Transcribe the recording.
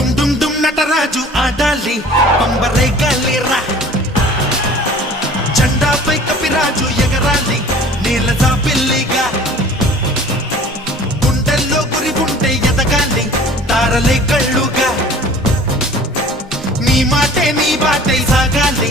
డుమ్ డుమ్ డుమ్ నటరాజు ఆడాలి పంబరే గాలిరా జెండాపై కపిరాజు ఎగరాలి నీలజా పిల్లిగా గుండెల్లో గురి ఉంటే ఎదగాలి తారలే కళ్ళుగా నీ మాటే నీ బాటే సాగాలి